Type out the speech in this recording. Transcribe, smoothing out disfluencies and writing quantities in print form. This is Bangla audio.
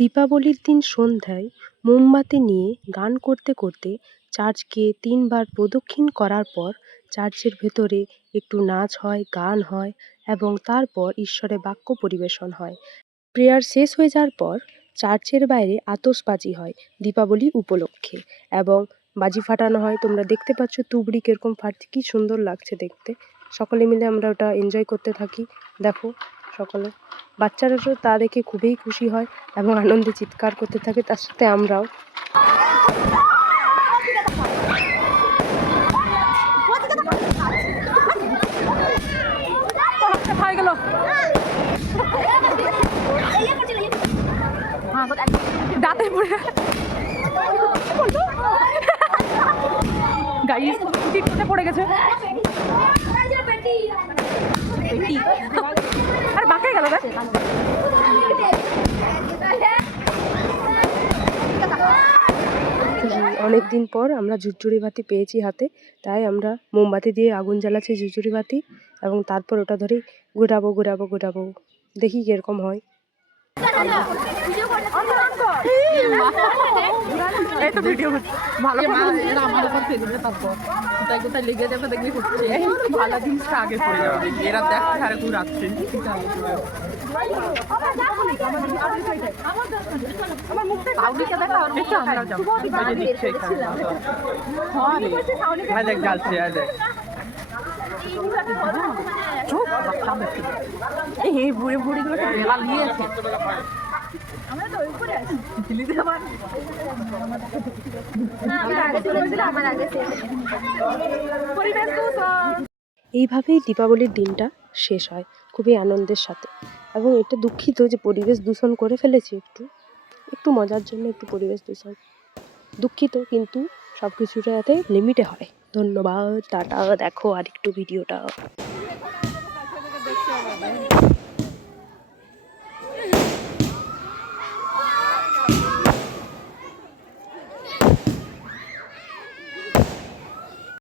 দীপাবলির দিন সন্ধ্যায় মোমবাতি নিয়ে গান করতে করতে চার্চকে ৩ বার প্রদক্ষিণ করার পর চার্চের ভেতরে একটু নাচ হয়, গান হয় এবং তারপর ঈশ্বরের বাক্য পরিবেশন হয়। প্রেয়ার শেষ হয়ে যাওয়ার পর চার্চের বাইরে আতশবাজি হয় দীপাবলি উপলক্ষে এবং বাজি ফাটানো হয়। তোমরা দেখতে পাচ্ছ তুবড়ি কিরকম ফাটছে, কি সুন্দর লাগছে দেখতে। সকলে মিলে আমরা ওটা এনজয় করতে থাকি। দেখো সকলে, বাচ্চারা তো তা দেখে খুবই খুশি হয় এবং আনন্দে চিৎকার করতে থাকে, তার সাথে আমরাও। দাঁতে পড়ে গাইস টিকটকে পড়ে গেছে আর বাঁকাই গেল। অনেকদিন পর আমরা ঝুরঝুরি বাতি পেয়েছি হাতে, তাই আমরা মোমবাতি দিয়ে আগুন জ্বালাচ্ছি ঝুরঝুরি বাতি এবং তারপর ওটা ধরে ঘোরাবো ঘোরাবো ঘোরাবো, দেখি কিরকম হয়। ভালো জিনিসটা আগে পড়ে যাবে, এরা দেখতে আর ঘুরাচ্ছে। এই বুড়ি বুড়ি গুলো বেলাল নিয়েছে। এইভাবেই দীপাবলির দিনটা শেষ হয় খুবই আনন্দের সাথে। এবং এটা দুঃখিত যে পরিবেশ দূষণ করে ফেলেছি, একটু একটু মজার জন্য একটু পরিবেশ দূষণ, দুঃখিত, কিন্তু সব কিছুটা যাতে লিমিটে হয়। ধন্যবাদ, টাটা। দেখো আরেকটু ভিডিওটা।